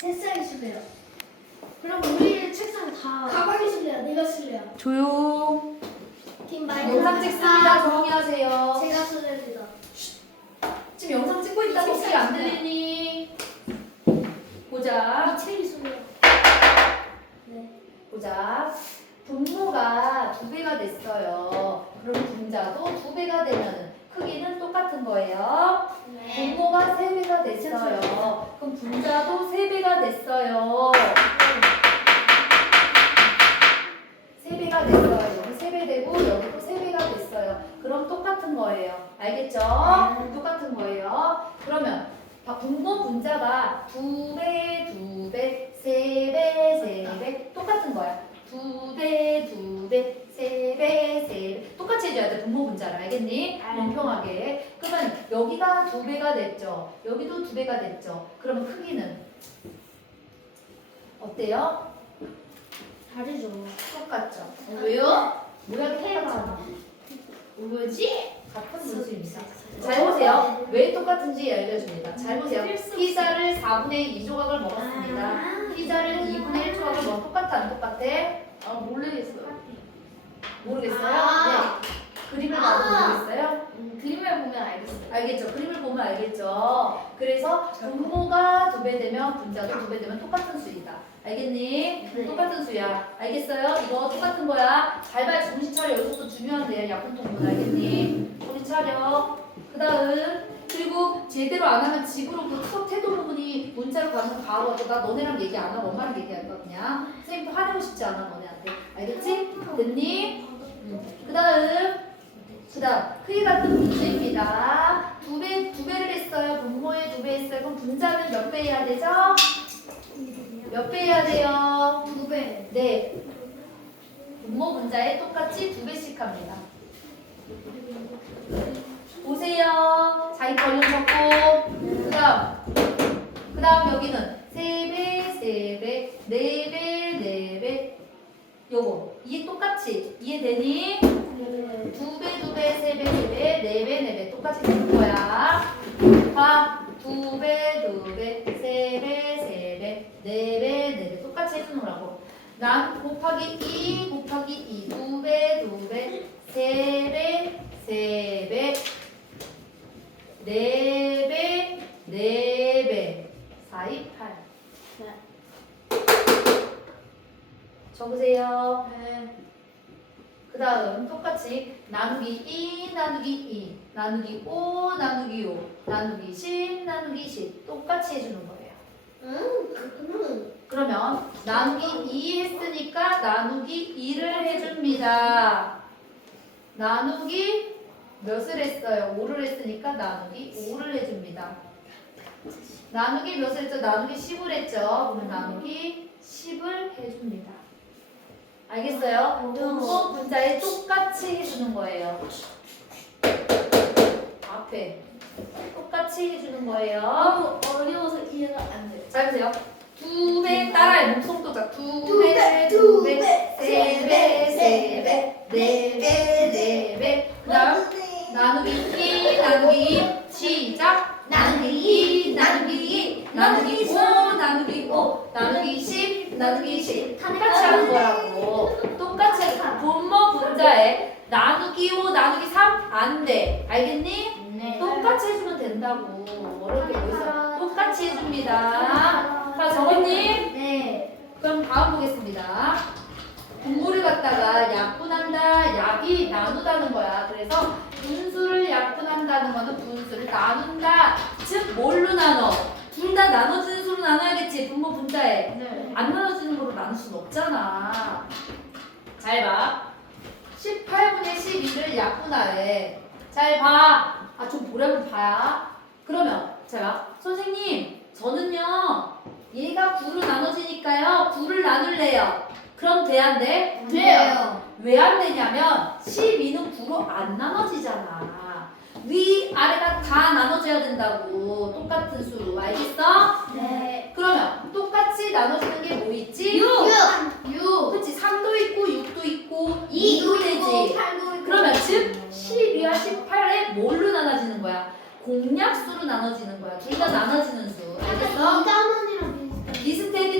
책상에 쓸래요. 그럼 우리 책상 다 가방에 쓸래요. 내가 쓸래요. 조용. 팀 마이크. 영상 찍습니다. 조용히 하세요. 제가 쓸래요. 지금 영상 찍고 있다고 혹시 안 들리니? 보자. 책이 쓸래요. 네. 보자. 분모가 두 배가 됐어요. 그럼 분자도 두 배가 되면 크기는 똑같은 거예요. 네. 분모가 세 배가 됐어요. 그럼 분자도 세 배가 됐어요. 세 배가 됐어요. 여기 세배 되고 여기도 세 배가 됐어요. 그럼 똑같은 거예요. 알겠죠? 네. 똑같은 거예요. 그러면 봐, 분모 분자가 두 배, 두 배, 세 배, 세배 똑같은 거야. 분자를 알겠니? 알. 공평하게. 그러면 여기가 두 배가 됐죠. 여기도 두 배가 됐죠. 그러면 크기는 어때요? 다르죠. 똑같죠. 왜요? 모양이 똑같잖아. 뭐지? 같은 모습입니다. 잘 보세요. 왜 똑같은지 알려줍니다. 잘 보세요. 피자를 4분의 2 조각을 먹었습니다. 피자를 2분의 1 조각을 먹어 똑같아 안 똑같아? 아 모르겠어요. 모르겠어요? 아. 네. 그림을 봐도 아. 모르겠어요? 음, 그림을 보면 알겠어요. 알겠죠? 그림을 보면 알겠죠? 그래서 분모가 두 배 되면 분자도 두 배 되면 똑같은 수이다. 알겠니? 네. 똑같은 수야. 알겠어요? 이거 똑같은 거야. 잘 봐야 정신 차려. 여기서도 중요한데 약분 통분 알겠니? 정신 차려. 그 다음 그리고 제대로 안 하면 집으로 그 수업 태도 부분이 문자로 거 바로 나 너네랑 얘기 안 하고 엄마랑 얘기할 거야 그냥 선생님도 화내고 싶지 않아 너네한테 알겠지? 됐니? 그 다음 그 다음 크기 같은 문제입니다 두 배, 두 배를 했어요 분모에 두 배 했어요 그럼 분자는 몇 배 해야 되죠? 몇 배 해야 돼요? 두 배. 네 분모 분자에 똑같이 두 배씩 합니다 보세요. 자기 걸림 적고 그 다음 그 다음 여기는 세 배 세 배 네 배 네 배 요거 이해 똑같이 이해되니? 곱하기 2 곱하기 2, 두 배, 두 배, 세 배, 세 배, 네 배, 네 배, 4, 2, 8. 적으세요. 네. 그 다음 똑같이 나누기 2 나누기 2 나누기 5 나누기 5 나누기 10 나누기 10 똑같이 해주는 거예요. 음, 그거는 그러면 나누기 2 했으니까 나누기 2를 해줍니다. 나누기 몇을 했어요? 5를 했으니까 나누기 5를 해줍니다. 나누기 몇을 했죠? 나누기 10을 했죠? 그러면 나누기 10을 해줍니다. 알겠어요? 분모 분자에 똑같이 해주는 거예요. 앞에 똑같이 해주는 거예요. 너무 어려워서 이해가 안 돼요. 잘 보세요. 두 배 따라해 몸송 동작. 두두 배, 배, 두두 배, 배, 세 배, 세 배, 네 배, 네 배. 그다음 나누기 2 나누기 2 시작. 나누기 2 나누기 2 나누기 5 나누기 5 나누기 10 나누기 10 똑같이 하는 거라고. 똑같이 해. 분모 분자에 나누기 5 나누기 3 안 돼. 알겠니? 네. 똑같이 해주면 된다고. 어렵게 여기서 똑같이 해줍니다. 자, 정원님. 네. 그럼 다음 보겠습니다. 분모를 갖다가 약분한다, 나누다는 거야. 그래서 분수를 약분한다는 거는 분수를 나눈다. 즉, 뭘로 나눠? 둘 다 나눠지는 수로 나눠야겠지. 분모 분자에. 네. 안 나눠지는 거로 나눌 순 없잖아. 잘 봐. 18분의 12를 약분하래. 잘 봐. 아, 좀 보려면 봐야. 그러면, 잘 봐. 선생님, 저는요, 얘가 9로 나눠지니까요, 9를 나눌래요. 그럼 돼, 안 돼? 돼요. 왜 안 되냐면, 12는 9로 안 나눠지잖아. 위, 아래가 다 나눠져야 된다고. 똑같은 수로. 알겠어? 네. 그러면 똑같이 나눠지는 게 뭐 있지? 6. 6. 그치 3도 있고 6도 있고 2도 2도 있고 되지. 8도 있고. 그러면 즉 12와 18에 뭘로 나눠지는 거야? 공약수로 나눠지는 거야. 둘 다 나눠지는 수. 알겠어? 이단원이랑 비슷해.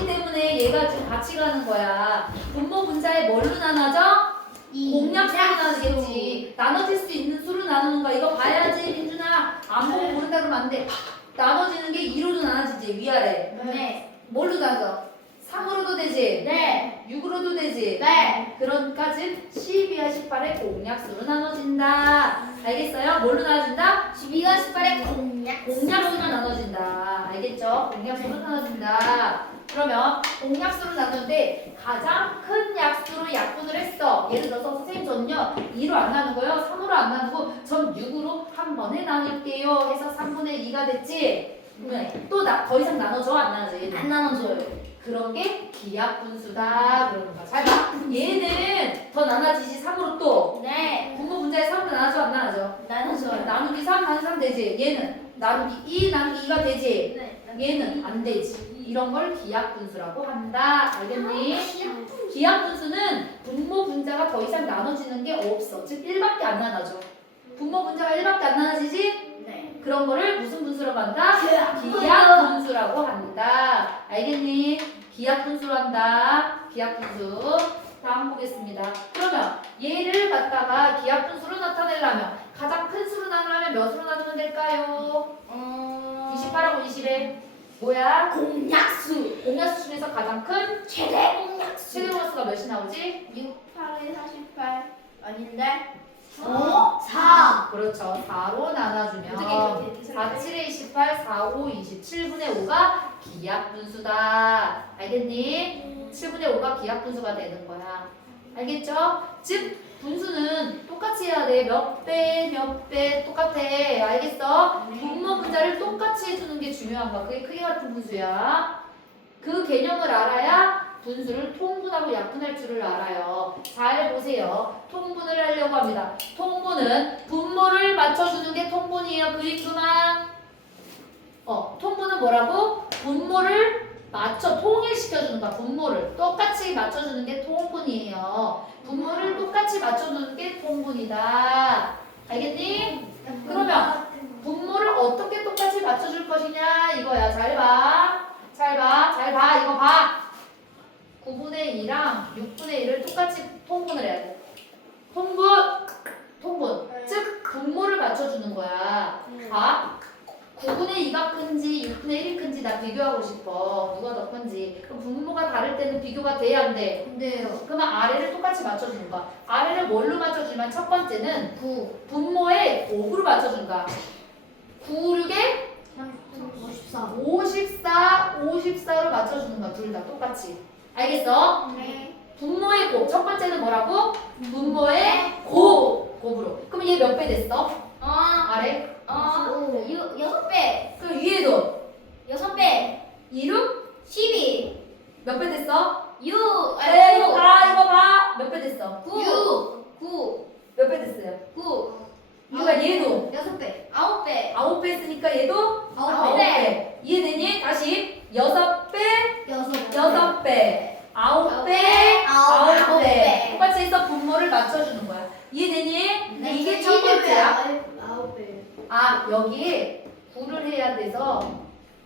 거야. 분모 분자에 뭘로 나눠져? 공약수로 나누겠지. 나눠질 수 있는 수로 나누는 거 이거 봐야지 민준아. 안 보고 모른다 그러면 안 돼. 나눠지는 게 2로도 나눠지지 위아래. 네. 뭘로 나눠? 3으로도 되지. 네. 6으로도 되지. 네. 즉 12와 18의 공약수로 나눠진다. 알겠어요? 뭘로 나눠진다? 12가 18의 공약. 공약수로 나눠진다. 알겠죠? 공약수로 나눠진다. 그러면 공약수로 나누는데 가장 큰 약수로 약분을 했어. 예를 들어서 선생님 저는요 2로 안 나누고요 3으로 안 나누고 전 6으로 한 번에 나눌게요 해서 3분의 2가 됐지. 그러면 또더 이상 나눠줘 안 나눠줘 얘는? 안 나눠줘요. 그런 게 기약분수다 그러는 거야. 잘 봐. 얘는 더 나눠지지 3으로 또 네. 분모 분자에 3으로 나눠줘 안 나눠줘? 나눠줘요. 나누기 3 나누기 3 되지. 얘는 나누기 2 나누기 2가 되지. 네. 얘는 안 되지. 이런 걸 기약분수라고 한다. 알겠니? 기약분수는 분모 분자가 더 이상 나눠지는 게 없어. 즉 1밖에 안 나눠져. 분모 분자가 1밖에 안 나눠지지? 네. 그런 거를 무슨 분수라고 한다? 기약분수. 기약분수라고 한다. 알겠니? 기약분수로 한다. 기약분수. 다음 보겠습니다. 그러면 얘를 갖다가 기약분수로 나타내려면 가장 큰 수로 나누려면 몇으로 나누면 될까요? 어. 28하고 20에 뭐야? 공약수. 공약수 중에서 가장 큰 최대 공약수. 최대 공약수가 몇이 나오지? 6, 8에 48. 아닌데? 어? 4. 그렇죠. 4로 어떻게 나눠주면 그렇게 4, 7에 28, 4, 5, 27분의 5가 기약분수다. 알겠니? 7분의 5가 기약분수가 되는 거야. 알겠죠? 즉 분수는 똑같이 해야 돼. 몇 배, 몇 배 똑같아. 알겠어? 분모 분자를 똑같이 해주는 게 중요한 거야. 그게 크기 같은 분수야. 그 개념을 알아야 분수를 통분하고 약분할 줄을 알아요. 잘 보세요. 통분을 하려고 합니다. 통분은 분모를 맞춰주는 게 통분이에요. 그림 그만. 어, 통분은 뭐라고? 분모를 맞춰 통일시켜주는 거야. 분모를 똑같이 맞춰주는 게 통분이에요. 분모를 똑같이 맞춰주는 게 통분이다. 알겠니? 그러면 분모를 어떻게 똑같이 맞춰줄 것이냐 이거야. 잘 봐. 잘 봐. 잘 봐. 이거 봐. 9분의 2랑 6분의 1을 똑같이 통분을 해야 돼. 통분. 통분. 즉 분모를 맞춰주는 거야. 봐. 9분의 2가 큰지 6분의 1이 큰지 나 비교하고 싶어. 누가 더 큰지. 그럼 분모가 다를 때는 비교가 돼야 안 돼. 근데요. 그러면 아래를 똑같이 맞춰주는 거야. 아래를 뭘로 맞춰주면 첫 번째는 9. 분모의 곱으로 맞춰준 거야. 9, 6에 54. 54, 54로 맞춰주는 거야. 둘 다 똑같이. 알겠어? 네. 분모의 곱. 첫 번째는 뭐라고? 분모의 곱. 곱으로. 그럼 얘 몇 배 됐어? 어. 아래? 어. 유, 여섯 배. 그 위에도 여섯 배. 2로 12. 몇배 됐어? 유. 에 이거 봐, 이거 봐. 몇 배 됐어? 9. 9. 몇배 됐어요? 9. 이거가 얘도 여섯 배. 아홉 배. 아홉 배 했으니까 얘도 아홉 배. 배. 이해되니? 다시 여섯 여섯 배, 아홉 아홉 배, 배, 아홉 아홉 배. 배. 똑같이 해서 분모를 맞춰주는 거야. 이해되니? 네, 이게 첫 번째야. 아홉 배. 아 여기에 9를 해야 돼서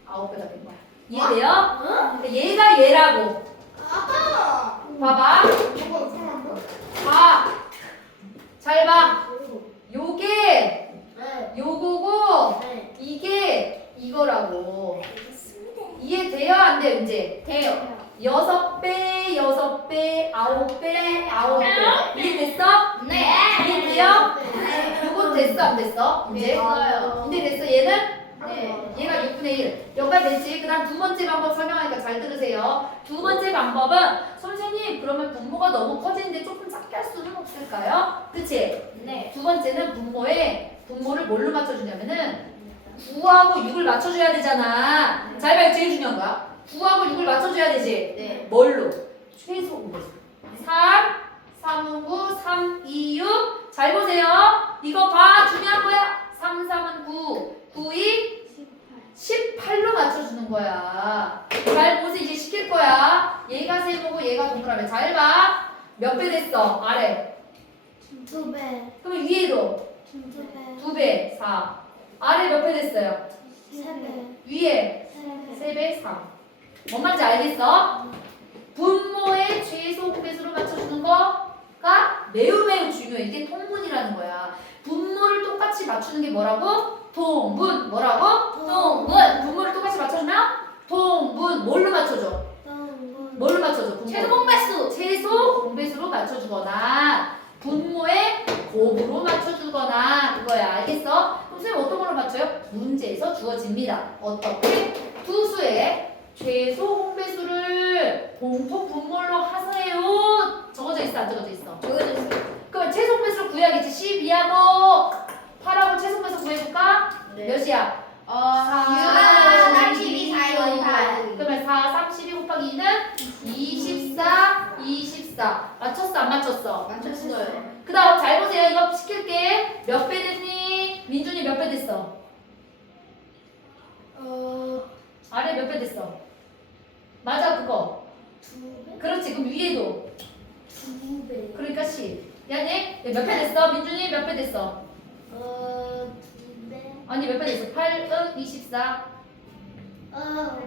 아홉 배가 된 거야. 이해돼요? 응? 얘가 얘라고. 아빠. 봐봐. 봐. 잘 봐. 요게 네. 요거고 네. 이게 이거라고. 이해돼요? 안 돼요? 이제? 돼요. 여섯 배, 여섯 배, 아홉 배, 아홉 배. 이해됐어? 네. 이해돼요? 네. 요거 됐어? 안 됐어? 이제? 됐어요. 이제 됐어? 얘는? 네. 얘가 6분의 1. 여기까지 됐지? 그 다음 두 번째 방법 설명하니까 잘 들으세요. 두 번째 방법은 선생님 그러면 분모가 너무 커지는데 조금 작게 할 수는 없을까요? 그치? 네. 두 번째는 분모에 분모를 뭘로 맞춰주냐면은 9하고 6을 맞춰줘야 되잖아. 잘 봐요. 제일 중요한 거야. 9하고 6을 맞춰줘야 되지. 네. 뭘로? 최소 공배수. 3, 3은 9, 3, 2, 6. 잘 보세요. 이거 봐. 중요한 거야. 3, 3은 9, 9, 2, 18 로 맞춰주는 거야. 잘 보세요. 이제 시킬 거야. 얘가 세모고 얘가 동그라미. 잘 봐. 몇 배 됐어? 아래. 두 배. 그러면 위에도 두 배. 2배, 4. 아래 몇 배 됐어요? 세 배. 위에 세 배. 3배, 3. 뭔 말인지 알겠어? 분모의 분모의 최소 공배수로 맞춰주는 거가 매우 매우 중요해. 이게 통분이라는 거야. 분모를 똑같이 맞추는 게 뭐라고? 통분. 뭐라고? 통분. 분모를 똑같이 맞춰주면 통분. 뭘로 맞춰줘? 뭘로 맞춰줘? 분모. 최소 공배수. 최소 공배수로 맞춰주거나 분모의 곱으로 맞춰주거나 그거야. 알겠어? 그럼 선생님 어떤 걸로 맞춰요? 문제에서 주어집니다. 어떻게? 두 수의 최소 공배수를 공통 분모로 하세요. 적어져 있어, 안 적어져 있어? 적어져 있어요. 그럼 최소 공배수를 구해야겠지. 12하고 8하고 최소 공배수 구해줄까? 몇이야? 어, 사, 32, 4, 2, 8. 그러면 4, 32 곱하기 2는 24, 24. 맞췄어, 안 맞췄어? 맞췄어요. 그 다음 잘 보세요. 이거 시킬게. 몇 배 됐니? 민준이 몇 배 됐어? 어, 아래 몇 배 됐어? 맞아, 그거. 두 배? 그렇지. 그럼 위에도. 두 배. 그러니까 10. 야니, 몇배 됐어? 민준이 몇 배 됐어? 어, 아니, 몇배 됐어? 8, 은 24. 어,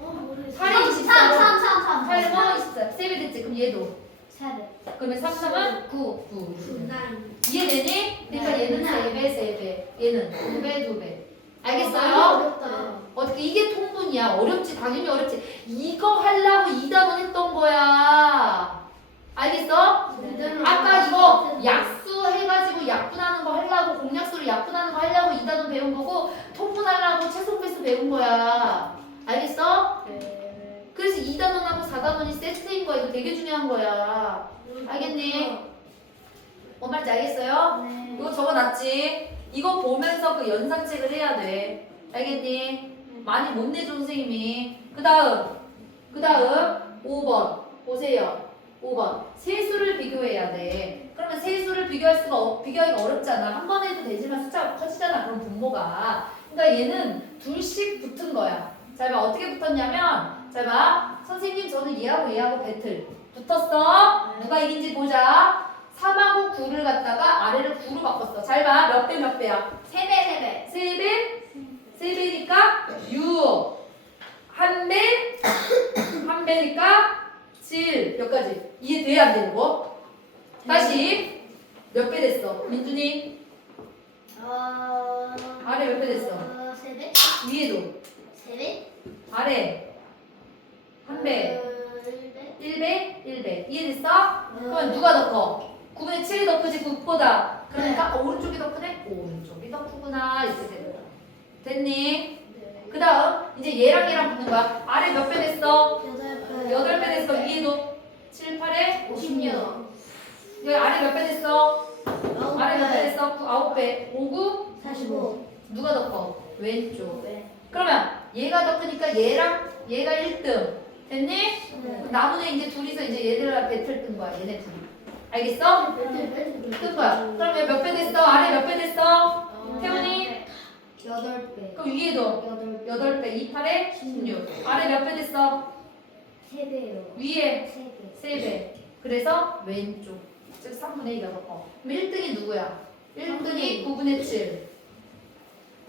어, 모르겠어. 8이 24. 3, 3, 3, 3. 8, 은 24. 3배 됐지? 그럼 얘도. 세 배. 그러면 3, 3은 9. 9. 나인. 이해되니? 그러니까 네. 얘는 3배, 3배. 얘는 2배, 2배. 알겠어요? 어렵다. 어떻게 이게 통분이야? 어렵지 당연히 어렵지. 이거 하려고 이 단원 했던 거야. 알겠어? 제대로 아까 이거. 약수 해가지고 약분하는 거 하려고 공 약분하는 거 하려고 이 단원 배운 거고 통분하려고 최소배수 배운 거야. 알겠어? 네. 그래서 2단원하고 4단원이 세트인 거야. 이거 되게 중요한 거야. 알겠니? 뭔 말인지 알겠어요? 네. 이거 적어놨지? 이거 보면서 그 연산책을 해야 돼. 알겠니? 많이 못 내줘 선생님이. 그 다음, 그 다음 5번 보세요. 5번 세수를 비교해야 돼. 그러면 세수를 비교할 수가 없, 비교하기가 어렵잖아. 한번 해도 되지만 숫자가 커지잖아. 그럼 분모가. 그러니까 얘는 둘씩 붙은 거야. 자, 봐 어떻게 붙었냐면, 자, 봐 선생님 저는 얘하고 얘하고 배틀 붙었어. 누가 이긴지 보자. 3하고 9를 갖다가 아래를 9로 바꿨어. 잘 봐. 몇 배 몇 배야? 세 배, 세 배. 3배? 3배니까 6. 한 배? 한 배니까 7. 몇 가지? 이해돼야 안 되는 거? 다시. 몇 배 됐어? 민준이? 어, 아래 몇 배 됐어? 어, 세 배? 위에도. 세 배? 아래. 한 배. 어, 일 배? 1배? 1배. 이해됐어? 그러면 누가 더 커? 9분의 7이 더 크지 9보다. 그러니까 오른쪽이 더 크네? 오른쪽이 더 크구나. 이렇게 되는 거야. 됐니? 네. 그 다음 이제 얘랑 얘랑 붙는 거야. 아래 몇 배 됐어? 여덟 배. 8배 됐어. 위에도 7, 8에 56. 여기 아래 몇 배 됐어? 아래 몇배 배. 됐어? 9, 9배. 5, 9? 45. 누가 더 커? 왼쪽. 네. 그러면 얘가 더 크니까 얘랑 얘가 1등. 됐니? 네. 나무는 이제 둘이서 이제 얘들랑 배틀 뜬 거야. 얘네 둘이. 알겠어? 뜬 거야. 그럼 얘 몇 배 됐어? 아래 몇 배 됐어? 태훈이? 여덟 배. 그럼 위에도 여덟 8배. 2, 8에 16. 아래 몇 배 됐어? 세 배요. 위에 세 배. 3배. 그래서 왼쪽. 즉 3분의 2가 더 커. 그럼 1등이 누구야? 1등이 9분의 7.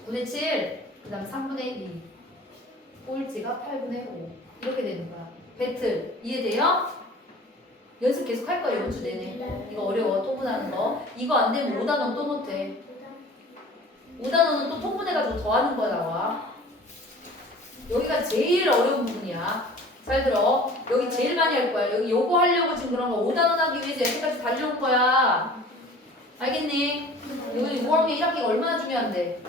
9분의 7. 그 다음 3분의 2. 꼴찌가 8분의 5. 이렇게 되는 거야. 배틀. 이해돼요? 연습 계속 할 거야, 이번 주 내내. 이거 어려워, 통분하는 거. 이거 안 되면 5단원 또 못해. 5단원은 또 통분해가지고 더 하는 거야, 나와. 여기가 제일 어려운 부분이야. 잘 들어. 여기 제일 많이 할 거야. 여기 요거 하려고 지금 그런 거 5단원 하기 위해서 여기까지 달려온 거야. 알겠니? 여기 5학년 1학기가 얼마나 중요한데.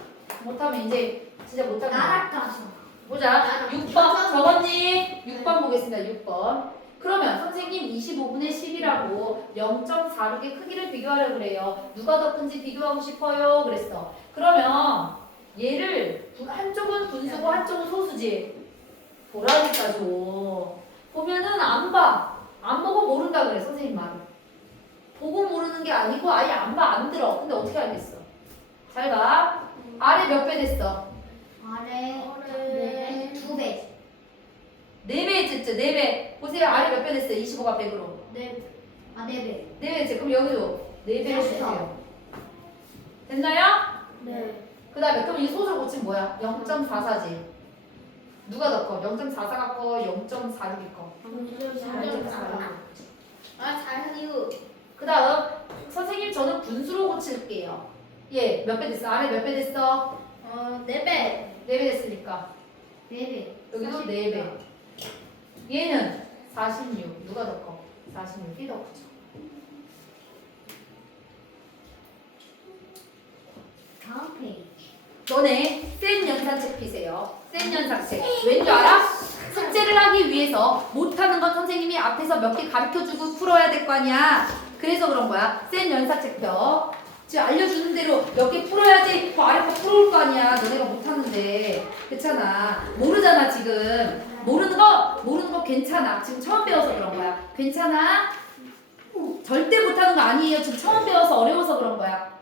못하면 이제 진짜 못하면. 나락 가서. 보자. 6번 적었니? 6번 보겠습니다. 6번. 그러면 선생님 25분의 10이라고 0.46의 크기를 비교하려 그래요. 누가 더 큰지 비교하고 싶어요. 그랬어. 그러면 얘를 분- 한쪽은 분수고 한쪽은 소수지. 보라니까 줘. 보면은 안 봐. 안 보고 모른다 그래 선생님 말. 보고 모르는 게 아니고 아예 안 봐, 안 들어. 근데 어떻게 알겠어? 잘 봐. 아래 몇 배 됐어? 아래 네. 두 배. 4배 했죠, 4배. 보세요, 아래 몇 배 됐어요? 25가 100으로. 네. 아, 네 배. 4배 했죠. 그럼 여기도 4배 네. 해주세요. 됐나요? 네. 그 다음에, 그럼 이 소수를 고치면 뭐야? 0.44지. 누가 더 커? 0.44가 커? 0.46이 커? 아 잘해요. 그 다음 선생님 저는 분수로 고칠게요. 얘몇배 됐어? 아래 몇 배 됐어? 어 네 배. 4배 됐으니까 네 배. 여기도 4배. 얘는 46. 누가 더 커? 46이 더 크죠. 다음 페이지. 너네 센 연산책 피세요. 센 연산책. 왠줄 알아? 숙제를 하기 위해서 못하는 건 선생님이 앞에서 몇 개 가르쳐주고 풀어야 될 거 아니야. 그래서 그런 거야. 센 연산책 펴. 지금 알려주는 대로 몇 개 풀어야지 그 아래 거 풀어올 거 아니야. 너네가 못하는데. 그렇잖아. 모르잖아 지금. 모르는 거 모르는 거 괜찮아. 지금 처음 배워서 그런 거야. 괜찮아? 절대 못하는 거 아니에요. 지금 처음 배워서 어려워서 그런 거야.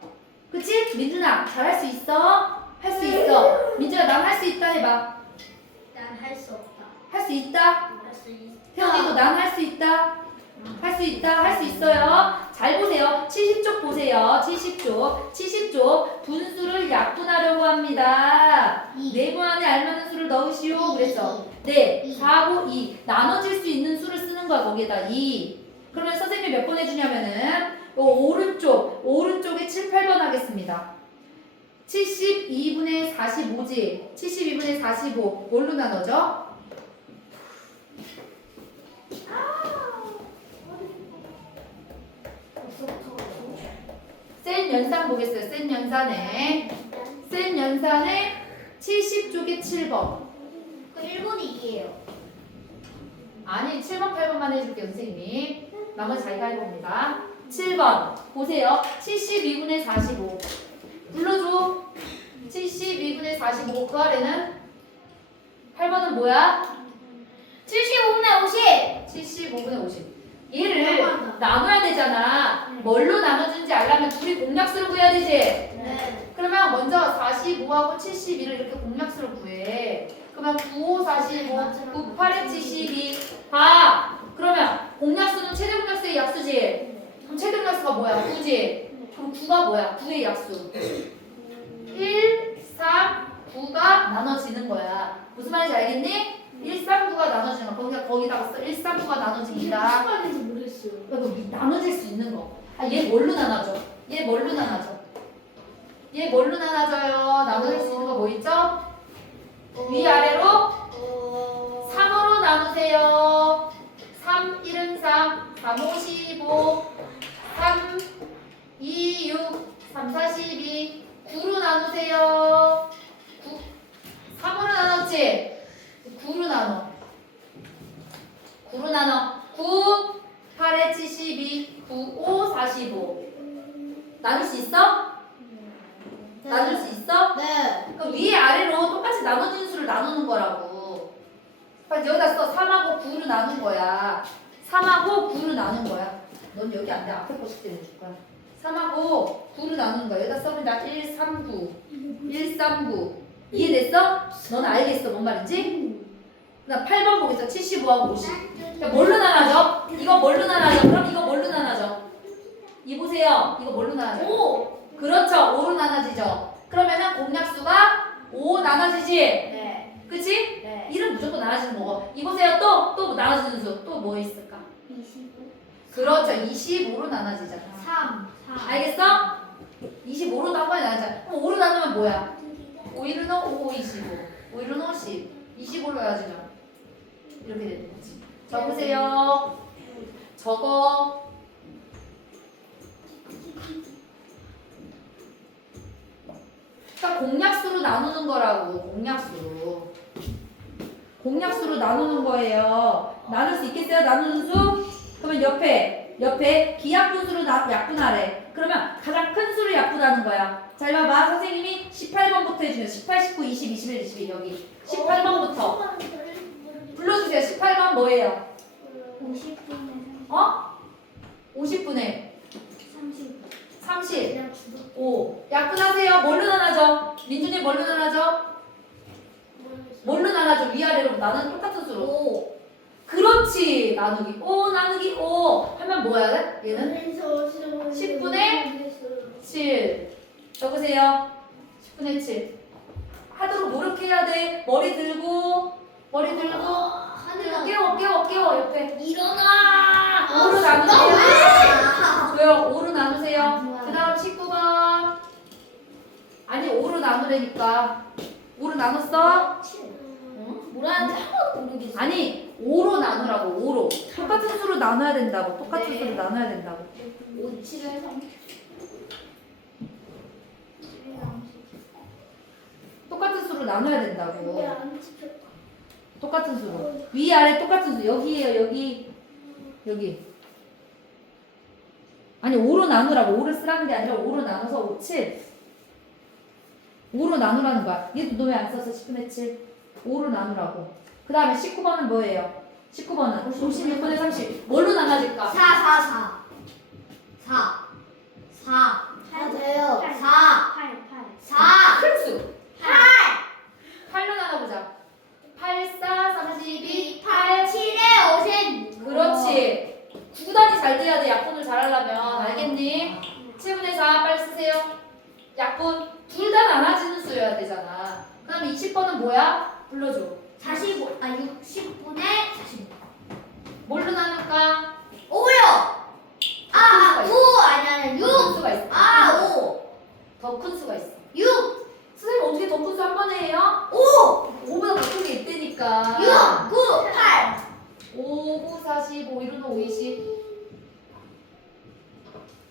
그치? 민준아 잘할 수 있어? 할 수 있어. 민준아 난할 수 있다 해봐. 난 할 수 없다. 할 수 있다. 할 수 있다. 태연이도 난 할 수 있다. 할 수 있다. 할 수 있어요. 잘 보세요. 70쪽 보세요. 70쪽. 70쪽 분수를 약분하려고 합니다. 이. 네모 안에 알맞은 수를 넣으시오. 그랬어. 네. 이. 4고 2. 나눠질 수 있는 수를 쓰는 거야. 거기에다 2. 그러면 선생님이 몇 번 해주냐면은 요 오른쪽, 오른쪽에 7, 8번 하겠습니다. 72분의 45지. 72분의 45. 뭘로 나눠져? 센 연산 보겠어요. 센 연산에. 센 연산에 70쪽에 7번. 그 1분 이기예요. 아니 7번 8번만 해줄게요 선생님이 나머지 자기가 해봅니다 7번 보세요 72분의 45 불러줘 72분의 45 그 아래는 8번은 뭐야? 75분의 50. 75분의 50 얘를. 나눠야 되잖아 네. 뭘로 나눠준지 알려면 둘이 공약수를 구해야 되지 네. 그러면 먼저 45하고 71을 이렇게 공약수를 구해. 그러면 95, 45, 98에 72. 봐. 그러면 공약수는 최대 공약수의 약수지. 그럼 최대 공약수가 뭐야? 9지. 그럼 9가 뭐야? 9의 약수. 1, 3, 9가 나눠지는 거야. 무슨 말인지 알겠니? 1, 3, 9가 나눠지는 거. 거기다 거기다가 써. 1, 3, 9가 나눠집니다. 시간인지 모르겠어요. 그리고 나눠질 수 있는 거. 아, 얘 뭘로 나눠져? 얘 뭘로 나눠져? 얘 뭘로 나눠져요? 나눠질 수 있는 거 뭐 있죠? 위아래로 어... 3으로 나누세요. 3, 1은 3, 3, 5, 15, 3, 2, 6, 3, 4, 12, 9로 나누세요. 9, 3으로 나눴지? 9로 나눠. 9로 나눠. 9, 8에 72, 9, 5, 45. 나눌 수 있어? 나눌 수 있어? 네. 그럼 위에 아래로 똑같이 나눠진 수를 나누는 거라고. 그래서 여기다 써 3하고 9를 나눈 거야. 3하고 9를 나눈 거야. 넌 여기 안 돼. 앞에 거 숙제 내줄 거야. 3하고 9를 나누는 거야. 여기다 써보자. 1, 3, 9. 1, 3, 9. 이해됐어? 넌 알겠어. 뭔 말인지? 그다음 8번 보겠어. 75하고 50. 그러니까 뭘로 나눠져? 이거 뭘로 나눠져? 그럼 이거 뭘로 나눠져? 이 보세요. 이거 뭘로 나눠져? 5. 그렇죠. 5로 나눠지죠. 그러면은 공약수가 5 나눠지지? 네. 그치? 네. 1은 무조건 나눠지는 거고. 이 보세요. 또, 또 나눠지는 수. 또 뭐 있을까? 25. 그렇죠. 25로 나눠지잖아. 3. 4. 알겠어? 25로도 한 번에 나눠져. 그럼 5로 나누면 뭐야? 5 1은 5, 5 25. 5 1은 50. 25로 나눠지잖아. 이렇게 되는 거지. 적으세요. 적어. 그러니까 공약수로 나누는 거라고. 공약수로. 공약수로 나누는 거예요. 나눌 수 있겠어요? 나누는 수? 그러면 옆에 옆에 기약분수로 나, 약분하래. 그러면 가장 큰 수를 약분하는 거야. 자, 이거 봐. 선생님이 18번부터 해주면 18, 19, 20, 21, 22 여기 18번부터 불러주세요. 18번 뭐예요? 50분에 어? 50분에 30. 30. 그냥 주로 5. 약분하세요. 뭘로 나눠져? 민준이 뭘로 나눠져? 뭘로 나눠져? 위아래로 나는 똑같은 수로. 5. 그렇지. 나누기. 5 나누기 5 하면 뭐 해야 돼? 얘는 10분의 7. 적으세요. 10분의 7. 하도록 노력해야 돼. 머리 들고 머리 들고 들고 하늘아. 깨워 깨워 깨워 옆에 일어나. 5로 나누세요 조용 5로 나누세요 좋아. 그 다음 19번 아니 5로 나누라니까 5로 나눴어? 뭐라는지 하나도 모르겠어. 아니 5로 나누라고 5로. 똑같은 수로 나눠야 된다고 똑같은 네. 수로 나눠야 된다고. 5, 7에 3. 똑같은 수로 나눠야 된다고. 왜안 찍혔다? 똑같은 수로. 위 아래 똑같은 수 여기에요 여기. 여기. 아니 5로 나누라고. 5를 쓰라는 게 아니라 5로 나눠서 5, 7 5로 나누라는 거야. 얘도 너왜 안 썼어? 10분의 7 5로 나누라고 그 다음에 19번은 뭐예요? 19번은 56분의 30 뭘로 나눠질까? 4, 4, 4. 4. 4. 맞아요. 4. 8, 8. 4. 큰수 8. 8로 나눠보자 8, 4, 32, 8, 7에 5에 그렇지. 구단이 잘 돼야 돼. 약분을 잘 하려면 알겠니? 7분의 4 빨리 쓰세요. 약분 둘 다 나눠지는 수여야 되잖아. 그 다음에 20번은 뭐야? 불러줘. 45. 아, 60분에 45. 뭘로 나눌까? 5요. 아, 9 아니 아니 더 큰 6. 수가 있어. 아, 5. 더 큰 수가 있어. 6. 선생님 어떻게 더 큰 수 한 번에 해요? 5. 5보다 더 큰 게 있다니까. 6. 9. 8. 5, 9, 45, 1은 5, 20.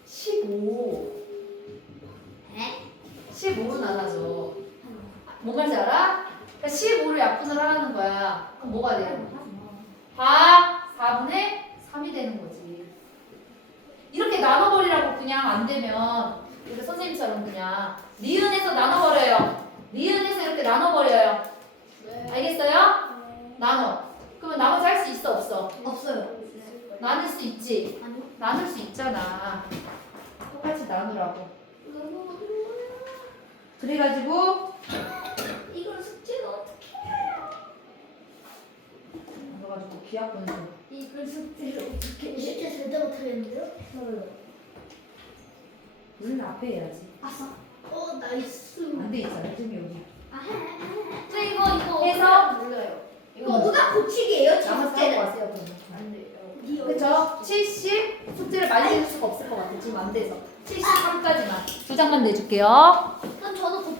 15. 네? 15로 나눠줘. 뭔 말인지 알아? 그러니까 15를 약분을 하라는 거야. 그럼 뭐가 돼? 다 4분의 3이 되는 거지. 이렇게 나눠버리라고 그냥 안 되면 이렇게 선생님처럼 그냥 니은에서 나눠버려요. 니은에서 이렇게 나눠버려요. 알겠어요? 나눠. 그러면 나머지 할 수 있어 없어? 없어요. 나눌 수 있지. 아니. 나눌 수 있잖아. 똑같이 나누라고. 그래가지고 이걸 숙제가 어떻게 나눠가지고 기하 분수. 이걸 숙제를 어떻게 숙제 절대 못하겠는데요? 우리는 앞에 해야지. 아싸. 어, 나이스. 안 돼 있잖아. 지금 여기. 아, 해. 저 이거 이거 해서? 몰라요. 이거 누가 고치기예요? 제 하고 숙제는. 왔어요. 그러면. 안 돼요. 그쵸? 70 숙제를 많이 낼 수가 없을 것 같아. 지금 안 돼서. 73까지만. 두 장만 내줄게요. 그럼 저는 고